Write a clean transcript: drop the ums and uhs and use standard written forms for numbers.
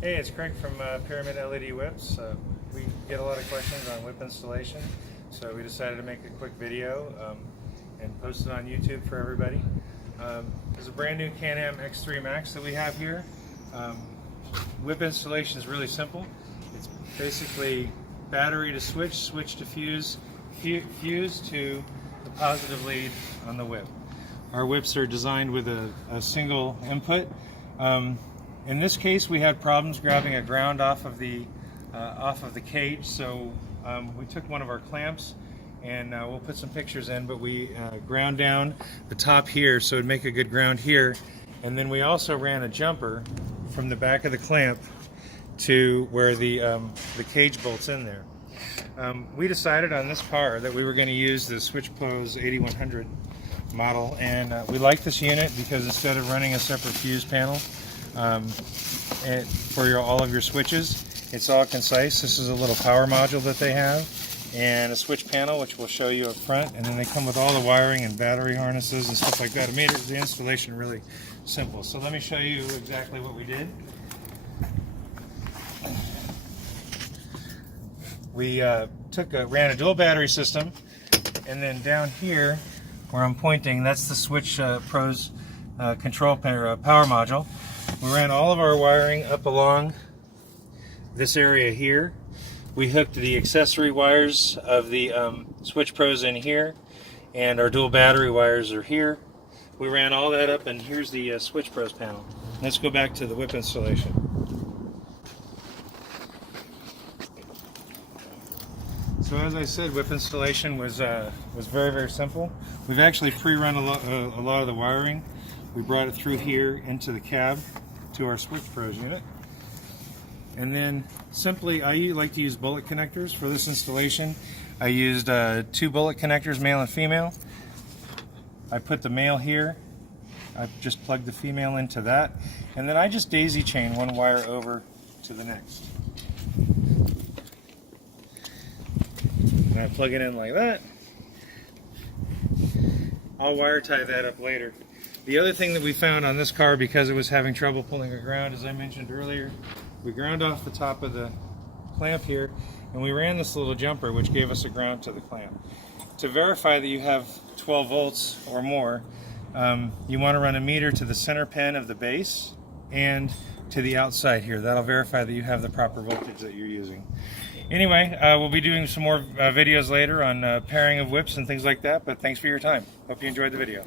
Hey, it's Craig from Pyramid LED Whips. We get a lot of questions on whip installation, so we decided to make a quick video and post it on YouTube for everybody. There's a brand new Can-Am X3 Max that we have here. Whip installation is really simple. It's basically battery to switch, switch to fuse, fuse to the positive lead on the whip. Our whips are designed with a single input. In this case, we had problems grabbing a ground off of the cage, so we took one of our clamps, and we'll put some pictures in, but we ground down the top here so it'd make a good ground here, and then we also ran a jumper from the back of the clamp to where the cage bolts in there. We decided on this car that we were going to use the SwitchPose 8100 model, and we like this unit because instead of running a separate fuse panel and for all of your switches, it's all concise. This is a little power module that they have, and a switch panel, which we'll show you up front, and then they come with all the wiring and battery harnesses and stuff like that. It made the installation really simple. So let me show you exactly what we did. We ran a dual battery system, and then down here where I'm pointing, that's the SwitchPose control power module. We ran all of our wiring up along this area here. We hooked the accessory wires of the SwitchPose in here, and our dual battery wires are here. We ran all that up, and here's the SwitchPose panel. Let's go back to the whip installation. So as I said, whip installation was very, very simple. We've actually pre-run a lot of the wiring. We brought it through here into the cab to our SwitchPose unit. And then simply, I like to use bullet connectors for this installation. I used 2 bullet connectors, male and female. I put the male here. I just plugged the female into that. And then I just daisy chain one wire over to the next. And I plug it in like that. I'll wire tie that up later. The other thing that we found on this car, because it was having trouble pulling a ground, as I mentioned earlier, we ground off the top of the clamp here, and we ran this little jumper which gave us a ground to the clamp. To verify that you have 12 volts or more, you want to run a meter to the center pin of the base and to the outside here. That'll verify that you have the proper voltage that you're using. Anyway, we'll be doing some more videos later on pairing of whips and things like that, but thanks for your time. Hope you enjoyed the video.